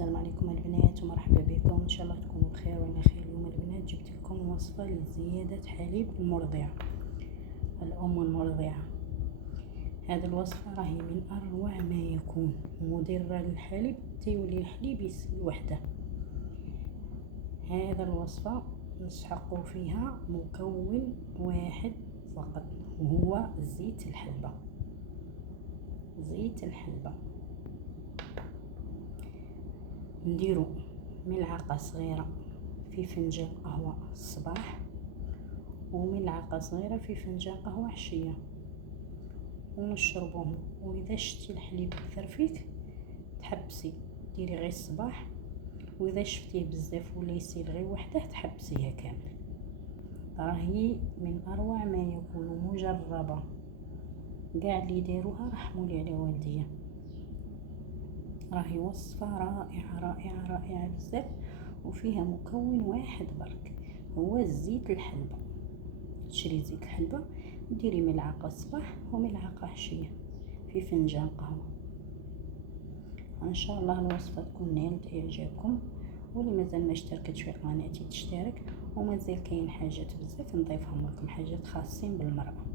السلام عليكم البنات ومرحبا بكم. ان شاء الله تكونوا بخير وانا خير. اليوم البنات جبت لكم وصفه لزياده حليب المرضعه، الام المرضعه. هذه الوصفه راهي من اروع ما يكون، مضره للحليب تيولي الحليب يسيل وحده. هذا الوصفه نسحق فيها مكون واحد فقط وهو زيت الحلبه. زيت الحلبه نديرو ملعقه صغيره في فنجان قهوه الصباح وملعقه صغيره في فنجان قهوه عشيه ونشربوهم. واذا شتي الحليب ثرفيت تحبسي ديري غير الصباح، واذا شفتيه بزاف ولا يسيل غير وحده تحبسيها كامل. راهي من اروع ما يكون، مجربه، كاع اللي يديروها رحمولي على والديا. راهي وصفه رائعه رائعه رائعه بزاف، وفيها مكون واحد برك هو زيت الحلبه. تشري زيت الحلبه ديري ملعقه صباح وملعقه عشيه في فنجان قهوه. ان شاء الله الوصفه تكون نالت اعجابكم، واللي مازال ما اشتركتش في قناتي تشترك، ومازال كاين حاجات بزاف نضيفهم لكم، حاجات خاصين بالمرأة.